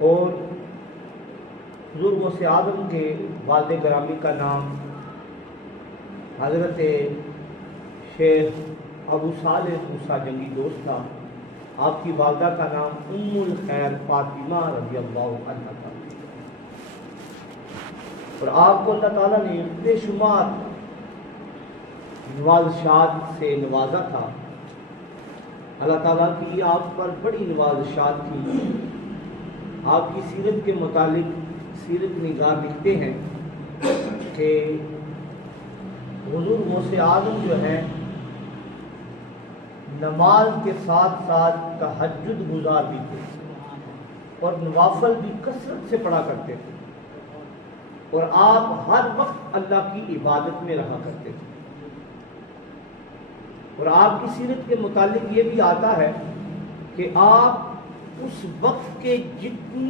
اور حضور غوث اعظم کے والد گرامی کا نام حضرت شیخ ابو صالح موسیٰ جنگی دوست تھا۔ آپ کی والدہ کا نام ام الخیر فاطمہ رضی اللہ عنہ تھا، اور آپ کو اللہ تعالیٰ نے بے شمار نوازشات سے نوازا تھا۔ اللہ تعالیٰ کی آپ پر بڑی نوازشات تھی۔ آپ کی سیرت کے متعلق سیرت نگار لکھتے ہیں کہ حضور غوث اعظم جو ہے نماز کے ساتھ ساتھ تہجد گزار بھی تھے اور نوافل بھی کثرت سے پڑھا کرتے تھے، اور آپ ہر وقت اللہ کی عبادت میں رہا کرتے تھے۔ اور آپ کی سیرت کے متعلق یہ بھی آتا ہے کہ آپ اس وقت کے جتنے